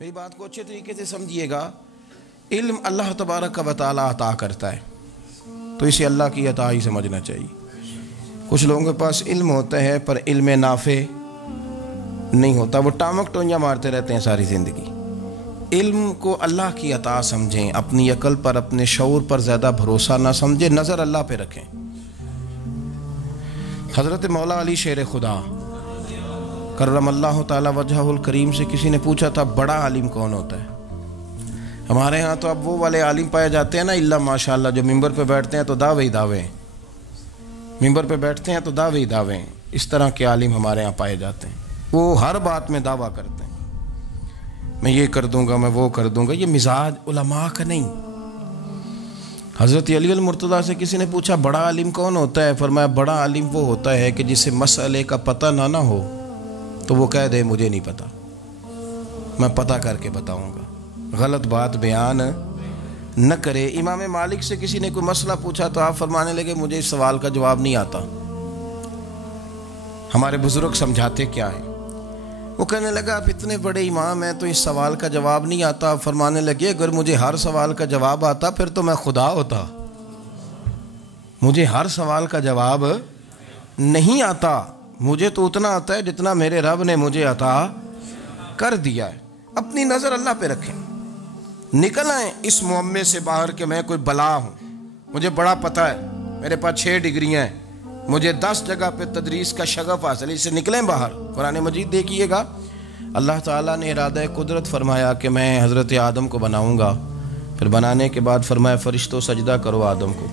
میری بات کو اچھے طریقے سے سمجھیے گا. علم اللہ تبارک و تعالی عطا کرتا ہے تو اسے اللہ کی عطا ہی سمجھنا چاہیے. کچھ لوگوں کے پاس علم ہوتا ہے پر علم نافع نہیں ہوتا, وہ ٹامک ٹونجا مارتے رہتے ہیں ساری زندگی. علم کو اللہ کی عطا سمجھیں, اپنی عقل پر اپنے شعور پر زیادہ بھروسہ نہ سمجھیں, نظر اللہ پہ رکھیں. حضرت مولا علی شیر خدا کرم اللہ تعالی وجہہ الکریم سے کسی نے پوچھا تھا بڑا عالم کون ہوتا ہے؟ ہمارے ہاں تو اب وہ والے عالم پائے جاتے ہیں نا اللہ ماشاءاللہ, جو ممبر پہ بیٹھتے ہیں تو دعوے ہی دعوے ہیں, ممبر پہ بیٹھتے ہیں تو دعوے ہی دعوے ہیں. اس طرح کے عالم ہمارے ہاں پائے جاتے ہیں, وہ ہر بات میں دعویٰ کرتے ہیں میں یہ کر دوں گا, میں وہ کر دوں گا. یہ مزاج علماء کا نہیں. حضرت علی المرتضیٰ سے کسی نے پوچھا بڑا عالم کون ہوتا ہے؟ فرمایا بڑا عالم وہ ہوتا ہے کہ جسے مسئلے کا پتہ نہ ہو تو وہ کہہ دے مجھے نہیں پتہ, میں پتہ کر کے بتاؤں گا, غلط بات بیان نہ کرے. امام مالک سے کسی نے کوئی مسئلہ پوچھا تو آپ فرمانے لگے مجھے اس سوال کا جواب نہیں آتا. ہمارے بزرگ سمجھاتے کیا ہیں؟ وہ کہنے لگا آپ اتنے بڑے امام ہیں تو اس سوال کا جواب نہیں آتا. آپ فرمانے لگے اگر مجھے ہر سوال کا جواب آتا پھر تو میں خدا ہوتا. مجھے ہر سوال کا جواب نہیں آتا, مجھے تو اتنا آتا ہے جتنا میرے رب نے مجھے عطا کر دیا ہے. اپنی نظر اللہ پہ رکھیں, نکل آئیں اس معمے سے باہر کہ میں کوئی بلا ہوں, مجھے بڑا پتہ ہے, میرے پاس 6 ڈگریاں ہیں, مجھے 10 جگہ پہ تدریس کا شغف حاصل ہے, اس سے نکلیں باہر. قرآن مجید دیکھیے گا, اللہ تعالیٰ نے ارادہ قدرت فرمایا کہ میں حضرت آدم کو بناؤں گا. پھر بنانے کے بعد فرمایا فرشتوں سجدہ کرو آدم کو.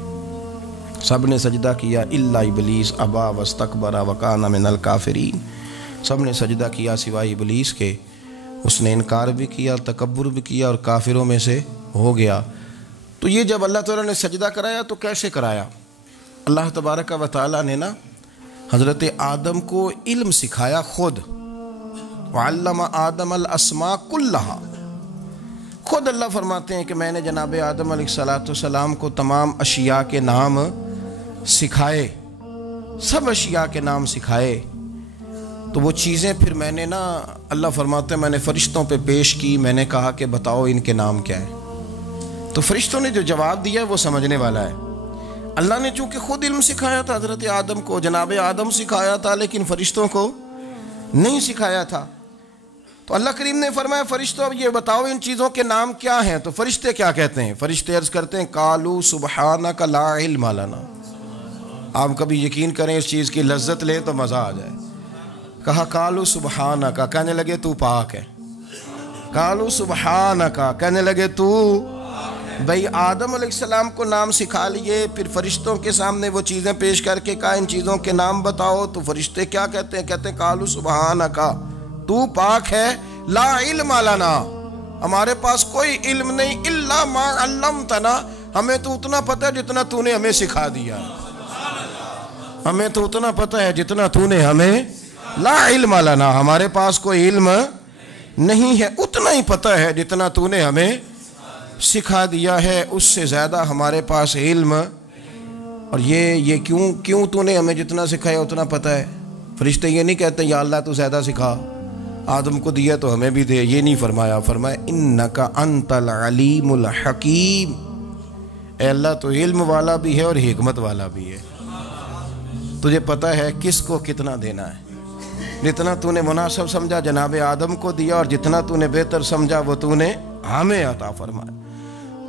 سب نے سجدہ کیا الا ابلیس ابا واستکبر وکان من الکافرین. سب نے سجدہ کیا سوائے ابلیس کے, اس نے انکار بھی کیا, تکبر بھی کیا اور کافروں میں سے ہو گیا. تو یہ جب اللہ تعالیٰ نے سجدہ کرایا تو کیسے کرایا؟ اللہ تبارک و تعالیٰ نے نا حضرت آدم کو علم سکھایا خود. وعلم آدم الاسماء کلہا. خود اللہ فرماتے ہیں کہ میں نے جناب آدم علیہ السلام کو تمام اشیاء کے نام سکھائے, سب اشیاء کے نام سکھائے. تو وہ چیزیں پھر میں نے نا, اللہ فرماتے ہیں میں نے فرشتوں پہ پیش کی, میں نے کہا کہ بتاؤ ان کے نام کیا ہے. تو فرشتوں نے جو جواب دیا ہے وہ سمجھنے والا ہے. اللہ نے چونکہ خود علم سکھایا تھا حضرت آدم کو, جناب آدم سکھایا تھا لیکن فرشتوں کو نہیں سکھایا تھا. تو اللہ کریم نے فرمایا فرشتوں اب یہ بتاؤ ان چیزوں کے نام کیا ہیں. تو فرشتے کیا کہتے ہیں؟ فرشتے عرض کرتے ہیں قالوا سبحانک لا علم لنا. آپ کبھی یقین کریں اس چیز کی لذت لیں تو مزہ آ جائے. کہا قالوا سبحانک, کہنے لگے تو پاک ہے. قالوا سبحانک, کہنے لگے تو بھئی آدم علیہ السلام کو نام سکھا لیے, پھر فرشتوں کے سامنے وہ چیزیں پیش کر کے کہا ان چیزوں کے نام بتاؤ. تو فرشتے کیا کہتے ہیں؟ کہتے ہیں قالوا سبحانک, تو پاک ہے, لا علم لنا, ہمارے پاس کوئی علم نہیں, الا ما علمتنا, ہمیں تو اتنا پتہ ہے جتنا تو نے ہمیں سکھا دیا. ہمیں تو اتنا پتہ ہے جتنا تو نے ہمیں, لا علم لنا, ہمارے پاس کوئی علم نہیں ہے, اتنا ہی پتہ ہے جتنا تو نے ہمیں سکھا دیا ہے, اس سے زیادہ ہمارے پاس علم. اور یہ کیوں تو نے ہمیں جتنا سکھایا اتنا پتہ ہے. فرشتے یہ نہیں کہتے یا اللہ تو زیادہ سکھا, آدم کو دیا تو ہمیں بھی دے, یہ نہیں فرمایا. فرمایا انک انت العلیم الحکیم, اے اللہ تو علم والا بھی ہے اور حکمت والا بھی ہے, تجھے پتہ ہے کس کو کتنا دینا ہے. جتنا تو نے مناسب سمجھا جناب آدم کو دیا, اور جتنا تو نے بہتر سمجھا وہ تو نے ہمیں عطا فرمایا.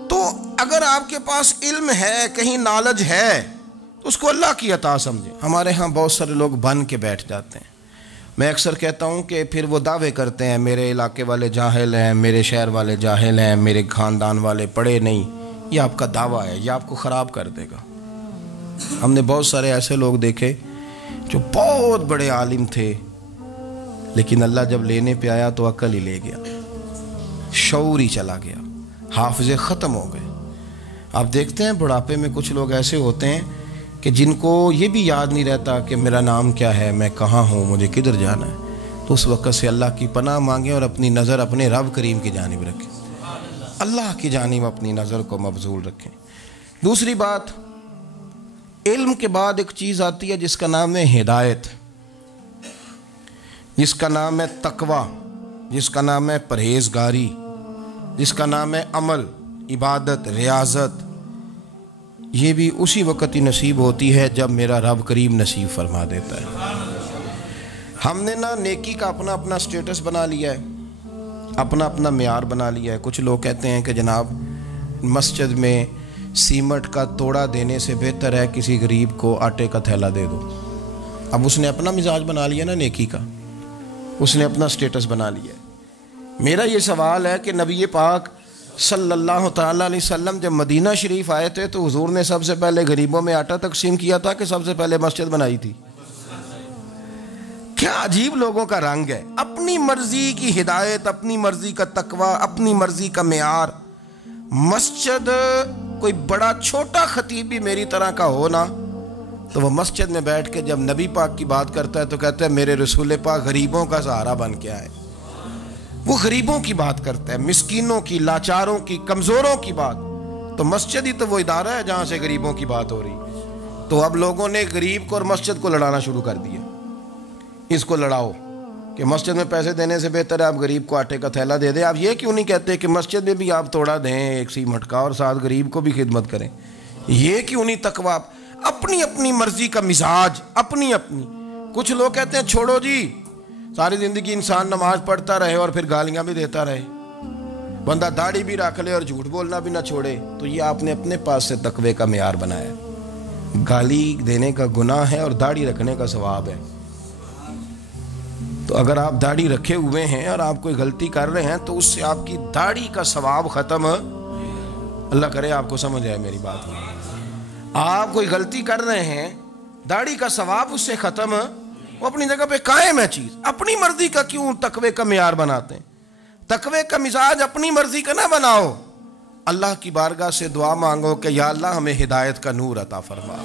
تو اگر آپ کے پاس علم ہے, کہیں نالج ہے, تو اس کو اللہ کی عطا سمجھیں. ہمارے ہاں بہت سارے لوگ بن کے بیٹھ جاتے ہیں. میں اکثر کہتا ہوں کہ پھر وہ دعوے کرتے ہیں میرے علاقے والے جاہل ہیں, میرے شہر والے جاہل ہیں, میرے خاندان والے پڑھے نہیں. یہ آپ کا دعویٰ ہے, یہ آپ کو خراب کر دے گا. ہم نے بہت سارے ایسے لوگ دیکھے جو بہت بڑے عالم تھے, لیکن اللہ جب لینے پہ آیا تو عقل ہی لے گیا, شعور ہی چلا گیا, حافظے ختم ہو گئے. آپ دیکھتے ہیں بڑھاپے میں کچھ لوگ ایسے ہوتے ہیں کہ جن کو یہ بھی یاد نہیں رہتا کہ میرا نام کیا ہے, میں کہاں ہوں, مجھے کدھر جانا ہے. تو اس وقت سے اللہ کی پناہ مانگیں اور اپنی نظر اپنے رب کریم کی جانب رکھیں, اللہ کی جانب اپنی نظر کو مبذول رکھیں. دوسری بات, علم کے بعد ایک چیز آتی ہے جس کا نام ہے ہدایت, جس کا نام ہے تقوی. جس کا نام ہے پرہیزگاری، جس کا نام ہے عمل، عبادت، ریاضت، یہ بھی اسی وقت ہی نصیب ہوتی ہے جب میرا رب کریم نصیب فرما دیتا ہے۔ ہم نے نا نیکی کا اپنا اپنا سٹیٹس بنا لیا ہے، اپنا اپنا معیار بنا لیا ہے۔ کچھ لوگ کہتے ہیں کہ جناب مسجد میں سیمنٹ کا توڑا دینے سے بہتر ہے کسی غریب کو آٹے کا تھیلا دے دو۔ اب اس نے اپنا مزاج بنا لیا نا نیکی کا، اس نے اپنا سٹیٹس بنا لیا ہے۔ میرا یہ سوال ہے کہ نبی پاک صلی اللہ تعالیٰ علیہ وسلم جب مدینہ شریف آئے تھے تو حضور نے سب سے پہلے غریبوں میں آٹا تقسیم کیا تھا کہ سب سے پہلے مسجد بنائی تھی؟ کیا عجیب لوگوں کا رنگ ہے، اپنی مرضی کی ہدایت، اپنی مرضی کا تقوی، اپنی مرضی کا معیار۔ مسجد کوئی بڑا چھوٹا خطیب بھی میری طرح کا ہو نا تو وہ مسجد میں بیٹھ کے جب نبی پاک کی بات کرتا ہے تو کہتا ہے میرے رسول پاک غریبوں کا سہارا بن کے آئے۔ وہ غریبوں کی بات کرتا ہے، مسکینوں کی، لاچاروں کی، کمزوروں کی بات۔ تو مسجد ہی تو وہ ادارہ ہے جہاں سے غریبوں کی بات ہو رہی۔ تو اب لوگوں نے غریب کو اور مسجد کو لڑانا شروع کر دیا، اس کو لڑاؤ کہ مسجد میں پیسے دینے سے بہتر ہے آپ غریب کو آٹے کا تھیلا دے دیں۔ آپ یہ کیوں نہیں کہتے کہ مسجد میں بھی آپ توڑا دیں ایک سیمنٹ کا اور ساتھ غریب کو بھی خدمت کریں؟ یہ کیوں نہیں تقویٰ؟ اپنی اپنی مرضی کا مزاج، اپنی اپنی۔ کچھ لوگ کہتے ہیں چھوڑو جی، ساری زندگی انسان نماز پڑھتا رہے اور پھر گالیاں بھی دیتا رہے، بندہ داڑھی بھی رکھ لے اور جھوٹ بولنا بھی نہ چھوڑے۔ تو یہ آپ نے اپنے پاس سے تقوی کا معیار بنایا۔ گالی دینے کا گناہ ہے اور داڑھی رکھنے کا ثواب ہے۔ تو اگر آپ داڑھی رکھے ہوئے ہیں اور آپ کوئی غلطی کر رہے ہیں تو اس سے آپ کی داڑھی کا ثواب ختم، اللہ کرے آپ کو سمجھ آئے میری بات۔ آپ کوئی غلطی کر رہے ہیں، داڑھی کا ثواب اس سے ختم، وہ اپنی جگہ پہ قائم ہے چیز۔ اپنی مرضی کا کیوں تقوی کا معیار بناتے ہیں؟ تقوی کا مزاج اپنی مرضی کا نہ بناؤ، اللہ کی بارگاہ سے دعا مانگو کہ یا اللہ ہمیں ہدایت کا نور عطا فرما،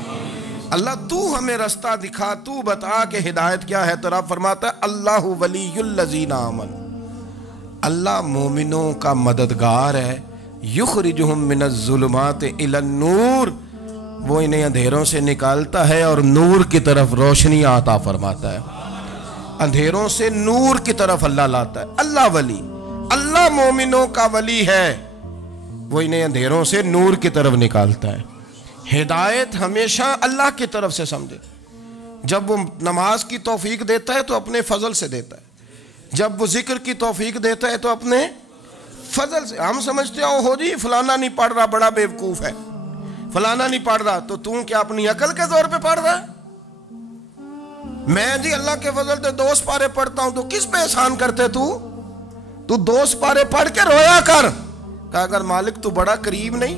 اللہ تو ہمیں رستہ دکھا، تو بتا کہ ہدایت کیا ہے۔ تو رب فرماتا ہے اللہ ولی الذین آمنوا، اللہ مومنوں کا مددگار ہے، یخرجہم من الظلمات الی النور، وہ انہیں اندھیروں سے نکالتا ہے اور نور کی طرف روشنی عطا فرماتا ہے۔ اندھیروں سے نور کی طرف اللہ لاتا ہے۔ اللہ ولی، اللہ مومنوں کا ولی ہے، وہ انہیں اندھیروں سے نور کی طرف نکالتا ہے۔ ہدایت ہمیشہ اللہ کی طرف سے سمجھے۔ جب وہ نماز کی توفیق دیتا ہے تو اپنے فضل سے دیتا ہے، جب وہ ذکر کی توفیق دیتا ہے تو اپنے فضل سے۔ ہم سمجھتے ہو جی فلانا نہیں پڑھ رہا بڑا بیوقوف ہے، فلانا نہیں پڑھ رہا، تو تم کیا اپنی عقل کے زور پہ پڑھ رہا ہے؟ میں جی اللہ کے فضل سے 2 سپارے پڑھتا ہوں، تو کس پہ احسان کرتے تو 2 سپارے پڑھ کے رویا کر کہ اگر مالک تو بڑا قریب نہیں۔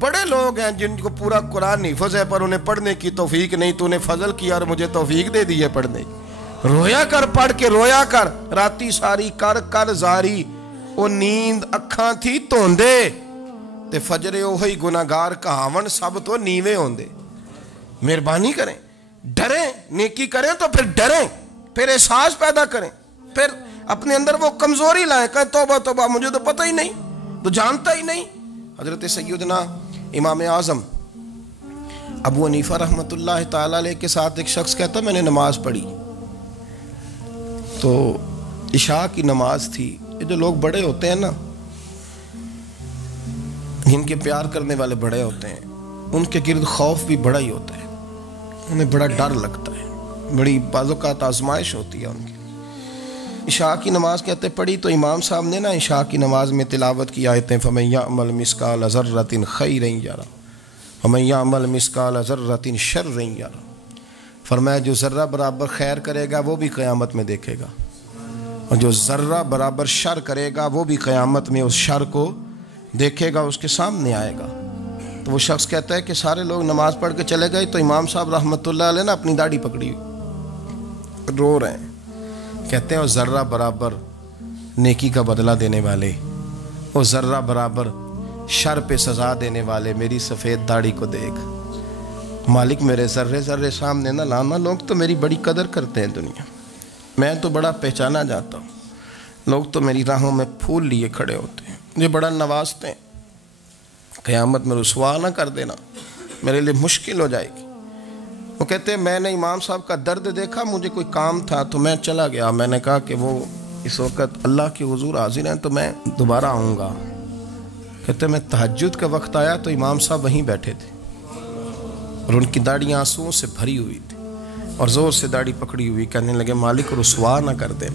بڑے لوگ ہیں جن کو پورا قرآن حفظ ہے پر انہیں پڑھنے کی توفیق نہیں، تو انہیں فضل کیا اور مجھے توفیق دے دی ہے پڑھنے کی۔ رویا کر، پڑھ کے رویا کر، راتی ساری کر کر زاری، وہ نیند اکھاں تھی توندے تے فجرے اوہی گناہگار کہاون سب تو نیوے ہوندے۔ مہربانی کریں، ڈریں، نیکی کریں تو پھر ڈریں، پھر احساس پیدا کریں، پھر اپنے اندر وہ کمزوری لائیں کہ توبہ توبہ مجھے تو پتہ ہی نہیں، تو جانتا ہی نہیں۔ حضرت سیدنا امام اعظم ابو حنیفہ رحمۃ اللہ تعالیٰ علیہ کے ساتھ ایک شخص کہتا میں نے نماز پڑھی، تو عشاء کی نماز تھی۔ یہ جو لوگ بڑے ہوتے ہیں نا، جن کے پیار کرنے والے بڑے ہوتے ہیں، ان کے گرد خوف بھی بڑا ہی ہوتا ہے، انہیں بڑا ڈر لگتا ہے، بڑی بعض اوقات آزمائش ہوتی ہے ان کی۔ عشاء کی نماز کہتے پڑھی تو امام صاحب نے نا عشاء کی نماز میں تلاوت کی آیتیں فَمَن يَعْمَلْ مِثْقَالَ ذَرَّةٍ خَيْرًا يَرَهُ وَمَن يَعْمَلْ مِثْقَالَ ذَرَّةٍ شَرًّا يَرَهُ، فرمایا جو ذرہ برابر خیر کرے گا وہ بھی قیامت میں دیکھے گا، اور جو ذرہ برابر شر کرے گا وہ بھی قیامت میں اس شر کو دیکھے گا، اس کے سامنے آئے گا۔ تو وہ شخص کہتا ہے کہ سارے لوگ نماز پڑھ کے چلے گئے تو امام صاحب رحمۃ اللہ علیہ نے اپنی داڑھی پکڑی، رو رہے ہیں، کہتے ہیں وہ ذرہ برابر نیکی کا بدلہ دینے والے، وہ ذرہ برابر شر پہ سزا دینے والے میری سفید داڑھی کو دیکھ، مالک میرے ذرے ذرے سامنے نہ لانا، لوگ تو میری بڑی قدر کرتے ہیں دنیا، میں تو بڑا پہچانا جاتا ہوں، لوگ تو میری راہوں میں پھول لیے کھڑے ہوتے ہیں، مجھے بڑا نوازتے ہیں، قیامت میں رسوا نہ کر دینا، میرے لیے مشکل ہو جائے گی۔ وہ کہتے ہیں میں نے امام صاحب کا درد دیکھا، مجھے کوئی کام تھا تو میں چلا گیا، میں نے کہا کہ وہ اس وقت اللہ کے حضور حاضر ہیں تو میں دوبارہ آؤں گا. کہتے میں تہجد کا وقت آیا تو امام صاحب وہیں بیٹھے تھے اور ان کی داڑھی آنسوؤں سے بھری ہوئی تھی اور زور سے داڑھی پکڑی ہوئی. کہنے لگے مالک رسوا نہ کر دیں,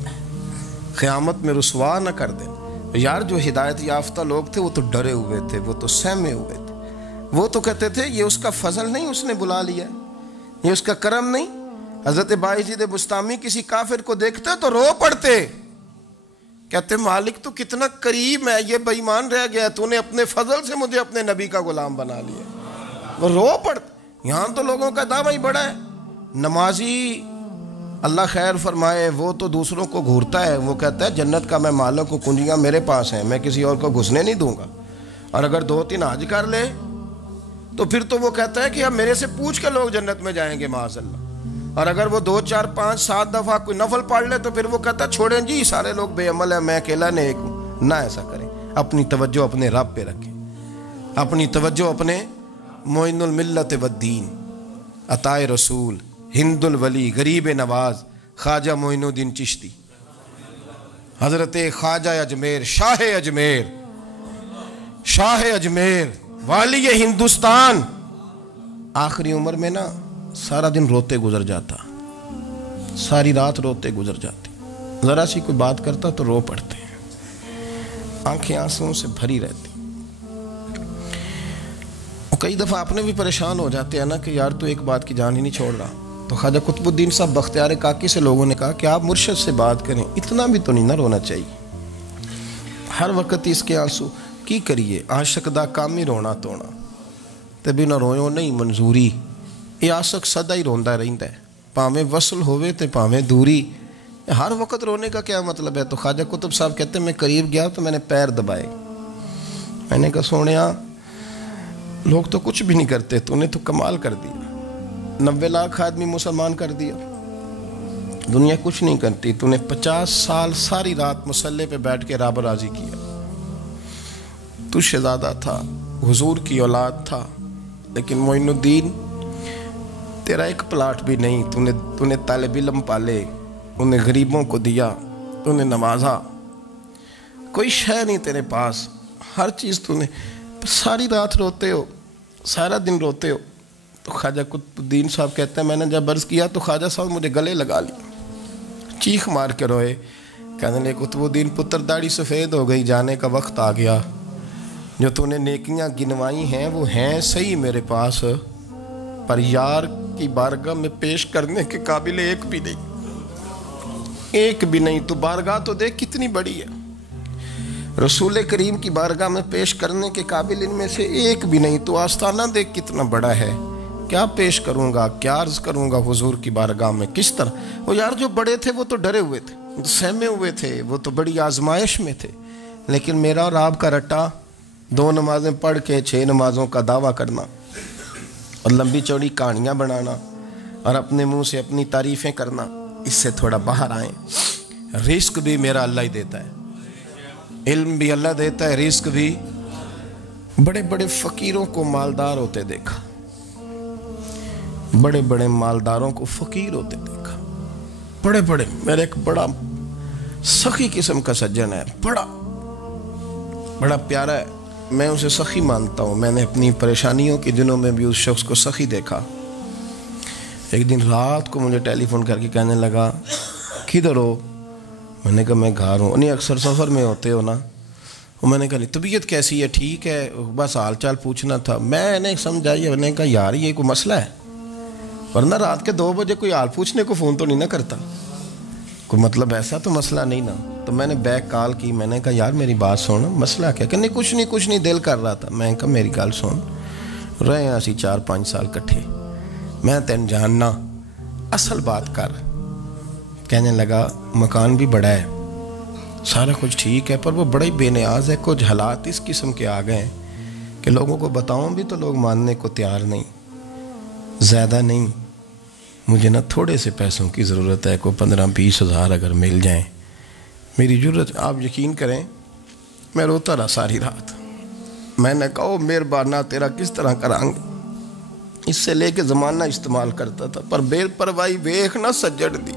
قیامت میں رسوا نہ کر دیں. یار جو ہدایت یافتہ لوگ تھے وہ تو ڈرے ہوئے تھے, وہ تو سہمے ہوئے تھے. وہ تو کہتے تھے یہ اس کا فضل نہیں, اس نے بلا لیا, یہ اس کا کرم نہیں. حضرت بایزید بستامی کسی کافر کو دیکھتے تو رو پڑتے, کہتے مالک تو کتنا قریب ہے, یہ بے ایمان رہ گیا, تو نے اپنے فضل سے مجھے اپنے نبی کا غلام بنا لیا. وہ رو پڑتے. یہاں تو لوگوں کا دعویٰ ہی بڑا ہے. نمازی اللہ خیر فرمائے وہ تو دوسروں کو گھورتا ہے, وہ کہتا ہے جنت کا میں مالک ہوں, کنجیاں میرے پاس ہیں, میں کسی اور کو گھسنے نہیں دوں گا. اور اگر 2-3 حج کر لے تو پھر تو وہ کہتا ہے کہ اب میرے سے پوچھ کے لوگ جنت میں جائیں گے معاذ اللہ. اور اگر وہ 2 4 5 7 دفعہ کوئی نفل پڑھ لے تو پھر وہ کہتا ہے چھوڑیں جی سارے لوگ بے عمل ہیں, میں اکیلا نیک ہوں. نہ ایسا کریں, اپنی توجہ اپنے رب پہ رکھیں, اپنی توجہ اپنے معین الملت والدین, عطائے رسول, ہند الولی, غریب نواز, خواجہ معین الدین چشتی, حضرت خواجہ اجمیر, شاہ اجمیر, والی ہندوستان. آخری عمر میں نا سارا دن روتے گزر جاتا, ساری رات روتے گزر جاتی. ذرا سی کوئی بات کرتا تو رو پڑتے ہیں, آنکھیں آنسوؤں سے بھری رہتی. کئی دفعہ آپ نے بھی پریشان ہو جاتے ہیں نا کہ یار تو ایک بات کی جان ہی نہیں چھوڑ رہا. تو خواجہ قطب الدین صاحب بختیار کاکی سے لوگوں نے کہا کہ آپ مرشد سے بات کریں, اتنا بھی تو نہیں نہ رونا چاہیے. ہر وقت اس کے آنسو کی کریے, عاشق دا کام ہی رونا تونا, تبھی نہ رویو نہیں منظوری. یہ عاشق سدا ہی روندا رہندا ہے, پاویں وصل ہوئے تے پاویں دوری. ہر وقت رونے کا کیا مطلب ہے؟ تو خواجہ قطب صاحب کہتے ہیں میں قریب گیا تو میں نے پیر دبائے, میں نے کہا سونیا لوگ تو کچھ بھی نہیں کرتے, تو نے تو کمال کر دیا. 90 لاکھ آدمی مسلمان کر دیا, دنیا کچھ نہیں کرتی. تو نے 50 سال ساری رات مصلے پہ بیٹھ کے رب راضی کیا. تو شہزادہ تھا, حضور کی اولاد تھا, لیکن معین الدین تیرا ایک پلاٹ بھی نہیں. تو نے طالب علم پالے, انہیں غریبوں کو دیا, تو نے نوازا, کوئی شے نہیں تیرے پاس, ہر چیز تو نے. ساری رات روتے ہو, سارا دن روتے ہو. تو خواجہ قطب الدین صاحب کہتے ہیں میں نے جب عرض کیا تو خواجہ صاحب مجھے گلے لگا لی, چیخ مار کے روئے. کہنے لگے قطب الدین پتر داڑھی سفید ہو گئی, جانے کا وقت آ گیا. جو تو نے نیکیاں گنوائی ہیں وہ ہیں صحیح میرے پاس, پر یار کی بارگاہ میں پیش کرنے کے قابل ایک بھی نہیں. تو بارگاہ تو دیکھ کتنی بڑی ہے, رسول کریم کی بارگاہ میں پیش کرنے کے قابل ان میں سے ایک بھی نہیں. تو آستانہ دیکھ کتنا بڑا ہے, کیا پیش کروں گا, کیا عرض کروں گا حضور کی بارگاہ میں, کس طرح. وہ یار جو بڑے تھے وہ تو ڈرے ہوئے تھے, سہمے ہوئے تھے, وہ تو بڑی آزمائش میں تھے. لیکن میرا اور آپ کا رٹا 2 نمازیں پڑھ کے 6 نمازوں کا دعویٰ کرنا اور لمبی چوڑی کہانیاں بنانا اور اپنے منہ سے اپنی تعریفیں کرنا, اس سے تھوڑا باہر آئیں. رزق بھی میرا اللہ ہی دیتا ہے, علم بھی اللہ دیتا ہے, رزق بھی. بڑے بڑے فقیروں کو مالدار ہوتے دیکھا, بڑے بڑے مالداروں کو فقیر ہوتے دیکھا. بڑے بڑے, میرے ایک بڑا سخی قسم کا سجن ہے, بڑا پیارا ہے, میں اسے سخی مانتا ہوں. میں نے اپنی پریشانیوں کے دنوں میں بھی اس شخص کو سخی دیکھا. ایک دن رات کو مجھے ٹیلی فون کر کے کہنے لگا کدھر ہو؟ میں نے کہا میں گھر ہوں. نہیں اکثر سفر میں ہوتے ہو نا؟ اور میں نے کہا طبیعت کیسی ہے؟ ٹھیک ہے, بس حال چال پوچھنا تھا. میں نے سمجھائی, میں نے کہا یار یہ کوئی مسئلہ ہے, ورنہ رات کے 2 بجے کوئی حال پوچھنے کو فون تو نہیں نہ کرتا, کوئی مطلب ایسا تو مسئلہ نہیں نا. تو میں نے بیک کال کی, میں نے کہا یار میری بات سن, مسئلہ کیا؟ کہ نہیں کچھ نہیں دل کر رہا تھا. میں نے کہا میری گل سن, رہے ہیں اسی 4-5 سال کٹھے, میں تین جاننا, اصل بات کر. کہنے لگا مکان بھی بڑا ہے, سارا کچھ ٹھیک ہے, پر وہ بڑا ہی بے نیاز ہے. کچھ حالات اس قسم کے آ گئے ہیں کہ لوگوں کو بتاؤں بھی تو لوگ ماننے کو تیار نہیں. زیادہ نہیں, مجھے نا تھوڑے سے پیسوں کی ضرورت ہے, کوئی 15-20 ہزار اگر مل جائیں میری ضرورت. آپ یقین کریں میں روتا رہا ساری رات. میں نے کہا مہربانہ تیرا کس طرح کرانگے, اس سے لے کے زمانہ استعمال کرتا تھا, پر بے پرواہی ویخ نہ سجڑ دی.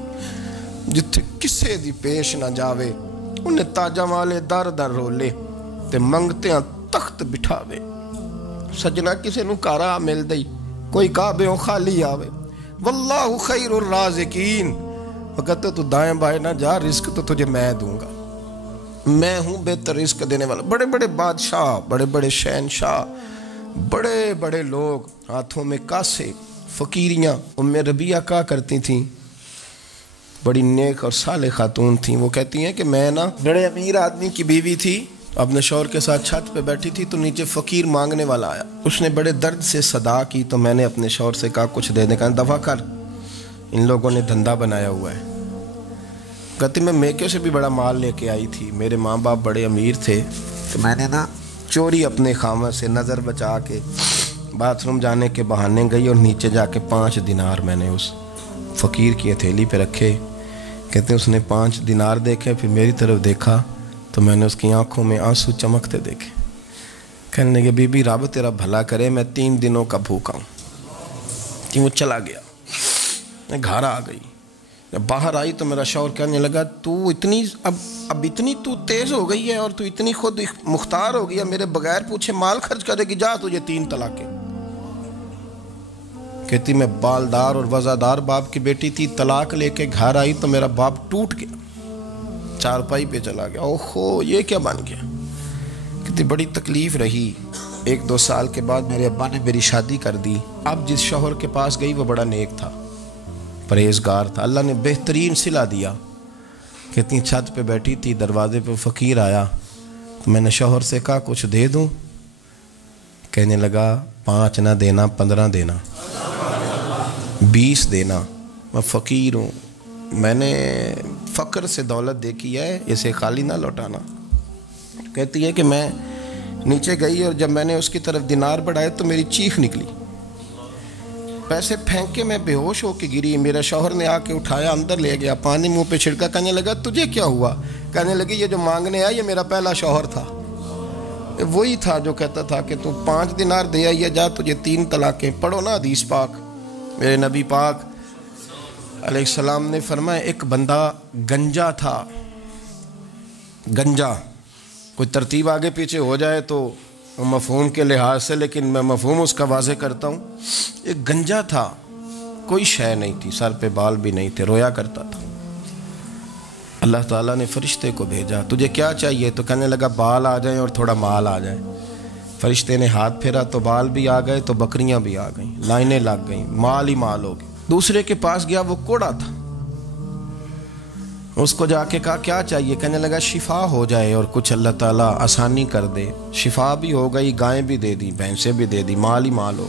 جتھے کسے دی پیش نہ جاوے انہیں تاجاں والے در در رولے تے منگتیاں تخت بٹھاوے سجنا کسے نو کارا مل دئی کوئی کعبے خالی آوے واللہ خیر الرازقین وقت تو دائیں بائیں نہ جا رزق تو تجھے میں دوں گا میں ہوں بہتر رزق دینے والا بڑے بڑے بادشاہ بڑے بڑے شہنشاہ بڑے بڑے لوگ ہاتھوں میں کاسے فقیریاں ام ربیہ کا کرتی تھیں بڑی نیک اور صالح خاتون تھیں وہ کہتی ہیں کہ میں نا بڑے امیر آدمی کی بیوی تھی اپنے شوہر کے ساتھ چھت پہ بیٹھی تھی تو نیچے فقیر مانگنے والا آیا اس نے بڑے درد سے صدا کی تو میں نے اپنے شوہر سے کہا کچھ دے دیں کہا دفع کر ان لوگوں نے دھندا بنایا ہوا ہے کہتی میں میکے سے بھی بڑا مال لے کے آئی تھی میرے ماں باپ بڑے امیر تھے تو میں نے نا چوری اپنے خامہ سے نظر بچا کے باتھ روم جانے کے بہانے گئی اور نیچے جا کے 5 دینار میں نے اس فقیر کی ہتھیلی پہ رکھے کہتے اس نے 5 دینار دیکھے پھر میری طرف دیکھا تو میں نے اس کی آنکھوں میں آنسو چمکتے دیکھے کہنے لگے بی بی رب تیرا بھلا کرے میں 3 دنوں کا بھوکا ہوں کہ وہ چلا گیا میں گھر آ گئی جب باہر آئی تو میرا شوہر کہنے لگا تو اتنی اب اتنی تو تیز ہو گئی ہے اور تو اتنی خود مختار ہو گئی ہے میرے بغیر پوچھے مال خرچ کرے گی جا تجھے 3 طلاقیں کہتی میں بالدار اور وزادار باپ کی بیٹی تھی طلاق لے کے گھر آئی تو میرا باپ ٹوٹ گیا چارپائی پہ چلا گیا اوہو یہ کیا بن گیا کہتی بڑی تکلیف رہی 1-2 سال کے بعد میرے ابا نے میری شادی کر دی اب جس شوہر کے پاس گئی وہ بڑا نیک تھا پرہیزگار تھا اللہ نے بہترین صلہ دیا کہتی چھت پہ بیٹھی تھی دروازے پہ فقیر آیا تو میں نے شوہر سے کہا کچھ دے دوں کہنے لگا 5 نہ دینا 15 دینا 20 دینا میں فقیر ہوں میں نے فقر سے دولت دیکھی ہے اسے خالی نہ لوٹانا کہتی ہے کہ میں نیچے گئی اور جب میں نے اس کی طرف دینار بڑھائے تو میری چیخ نکلی پیسے پھینک کے میں بے ہوش ہو کے گری میرا شوہر نے آ کے اٹھایا اندر لے گیا پانی منہ پہ چھڑکا کہنے لگا تجھے کیا ہوا کہنے لگی یہ جو مانگنے آیا یہ میرا پہلا شوہر تھا وہی تھا جو کہتا تھا کہ تو 5 دینار دے آئیے جا تجھے 3 طلاقیں پڑھو نا حدیث پاک میرے نبی پاک علیہ السلام نے فرمایا ایک بندہ گنجا تھا گنجا کوئی ترتیب آگے پیچھے ہو جائے تو مفہوم کے لحاظ سے لیکن میں مفہوم اس کا واضح کرتا ہوں ایک گنجا تھا کوئی شے نہیں تھی سر پہ بال بھی نہیں تھے رویا کرتا تھا اللہ تعالیٰ نے فرشتے کو بھیجا تجھے کیا چاہیے تو کہنے لگا بال آ جائیں اور تھوڑا مال آ جائے فرشتے نے ہاتھ پھیرا تو بال بھی آ گئے تو بکریاں بھی آ گئیں لائنیں لگ گئیں مال ہی مال ہو گئے دوسرے کے پاس گیا وہ کوڑا تھا اس کو جا کے کہا کیا چاہیے کہنے لگا شفا ہو جائے اور کچھ اللہ تعالیٰ آسانی کر دے شفا بھی ہو گئی گائیں بھی دے دی بھینسیں بھی دے دی مال ہی مال ہو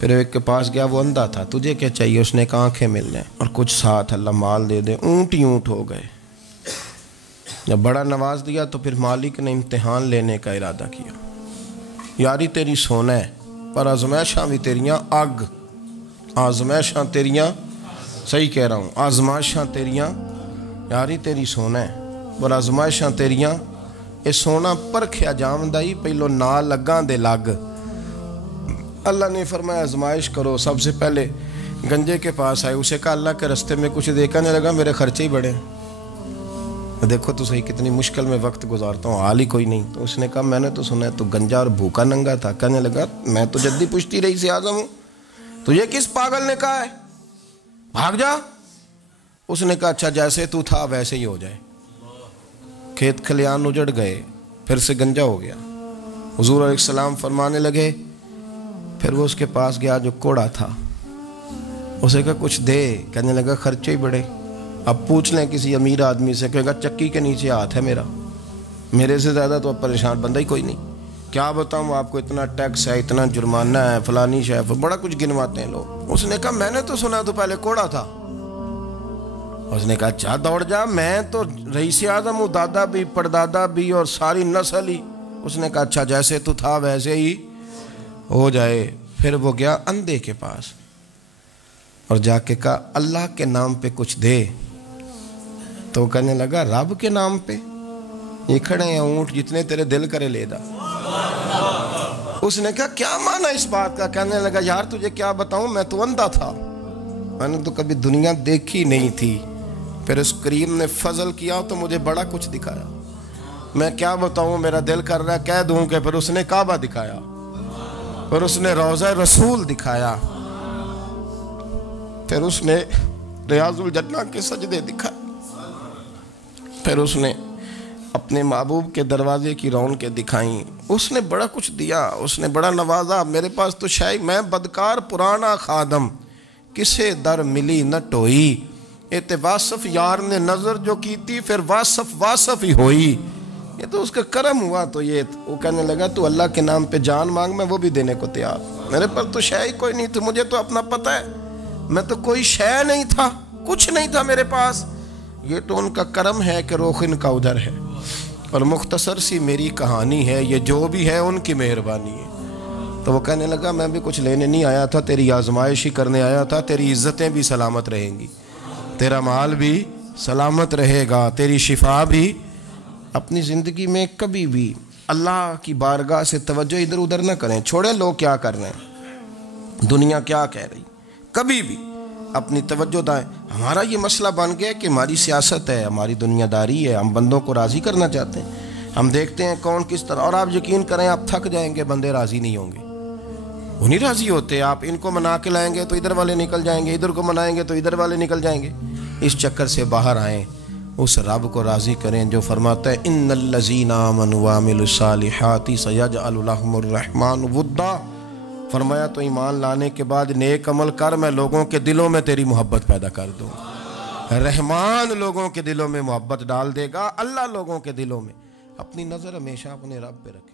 پھر ایک کے پاس گیا وہ اندھا تھا تجھے کیا چاہیے اس نے کہا آنکھیں مل جائیں اور کچھ ساتھ اللہ مال دے دے اونٹ ہی اونٹ ہو گئے جب بڑا نواز دیا تو پھر مالک نے امتحان لینے کا ارادہ کیا یاری تیری سونا ہے پر آزمائشاں بھی تیریاں اگ آزمائشاں تیریاں صحیح کہہ رہا ہوں آزمائشاں تیریاں یاری تیری سونا ہے پر آزمائشاں تیریاں اے سونا پرکھیا جامدائی پہلو نا لگاں دے لگ اللہ نے فرمایا آزمائش کرو سب سے پہلے گنجے کے پاس آئے اسے کہا اللہ کے رستے میں کچھ دیکھا نہیں لگا میرے خرچے ہی بڑے دیکھو تو صحیح کتنی مشکل میں وقت گزارتا ہوں حال ہی کوئی نہیں تو اس نے کہا میں نے تو سنا ہے تو گنجا اور بھوکا ننگا تھا کہنے لگا میں تو جدی پشتی رئیس اعظم ہوں تو یہ کس پاگل نے کہا ہے بھاگ جا اس نے کہا اچھا جیسے تو تھا ویسے ہی ہو جائے کھیت کھلیان اجڑ گئے پھر سے گنجا ہو گیا حضور علیہ السلام فرمانے لگے پھر وہ اس کے پاس گیا جو کوڑا تھا اسے کہا کچھ دے کہنے لگا خرچے ہی بڑے اب پوچھ لیں کسی امیر آدمی سے کہے گا چکی کے نیچے ہاتھ ہے میرے سے زیادہ تو اب پریشان بندہ ہی کوئی نہیں کیا بتاؤں آپ کو اتنا ٹیکس ہے اتنا جرمانہ ہے فلانی شے بڑا کچھ گنواتے ہیں لوگ اس نے کہا میں نے تو سنا تو پہلے کوڑا تھا اس نے کہا اچھا دوڑ جا میں تو رئیس اعظم ہوں دادا بھی پردادا بھی اور ساری نسل ہی اس نے کہا اچھا جیسے تو تھا ویسے ہی ہو جائے پھر وہ گیا اندھے کے پاس اور جا کے کہا اللہ کے نام پہ کچھ دے تو کہنے لگا رب کے نام پہ یہ کھڑے ہیں اونٹ جتنے تیرے دل کرے لے دا اس نے کہا کیا معنی اس بات کا کہنے لگا یار تجھے کیا بتاؤں میں تو اندھا تھا میں نے تو کبھی دنیا دیکھی نہیں تھی پھر اس کریم نے فضل کیا تو مجھے بڑا کچھ دکھایا. میں کیا بتاؤں, میرا دل کر رہا ہے کہہ دوں کہ پھر اس نے کعبہ دکھایا, پھر اس نے روضہ رسول دکھایا, پھر اس نے ریاض الجنہ کے سجدے دکھائے, پھر اس نے اپنے محبوب کے دروازے کی رونقیں دکھائیں. اس نے بڑا کچھ دیا, اس نے بڑا نوازا. میرے پاس تو شاید میں بدکار پرانا خادم, کسے در ملی نہ ٹوئی, ایت واصف یار نے نظر جو کی تھی پھر واصف ہی ہوئی. یہ تو اس کا کرم ہوا. تو یہ وہ کہنے لگا تو اللہ کے نام پہ جان مانگ, میں وہ بھی دینے کو تیار. میرے پر تو شے کوئی نہیں تھی, مجھے تو اپنا پتہ ہے, میں تو کوئی شے نہیں تھا, کچھ نہیں تھا میرے پاس. یہ تو ان کا کرم ہے کہ رخ ان کا ادھر ہے. اور مختصر سی میری کہانی ہے, یہ جو بھی ہے ان کی مہربانی ہے. تو وہ کہنے لگا میں بھی کچھ لینے نہیں آیا تھا, تیری آزمائش ہی کرنے آیا تھا. تیری عزتیں بھی سلامت رہیں گی, تیرا مال بھی سلامت رہے گا, تیری شفا بھی. اپنی زندگی میں کبھی بھی اللہ کی بارگاہ سے توجہ ادھر ادھر نہ کریں. چھوڑیں لوگ کیا کر رہے ہیں, دنیا کیا کہہ رہی, کبھی بھی اپنی توجہ دائیں. ہمارا یہ مسئلہ بن گیا کہ ہماری سیاست ہے, ہماری دنیا داری ہے, ہم بندوں کو راضی کرنا چاہتے ہیں. ہم دیکھتے ہیں کون کس طرح, اور آپ یقین کریں آپ تھک جائیں گے, بندے راضی نہیں ہوں گے, وہ نہیں راضی ہوتے. آپ ان کو منا کے لائیں گے تو ادھر والے نکل جائیں گے, ادھر کو منائیں گے تو ادھر والے نکل جائیں گے. اس چکر سے باہر آئیں, اس رب کو راضی کریں جو فرماتا ہے ان الذین آمنوا وعملوا الصالحات سیجعل لهم الرحمن ودا. فرمایا تو ایمان لانے کے بعد نیک عمل کر, میں لوگوں کے دلوں میں تیری محبت پیدا کر دوں. رحمان لوگوں کے دلوں میں محبت ڈال دے گا. اللہ لوگوں کے دلوں میں. اپنی نظر ہمیشہ اپنے رب پہ رکھے.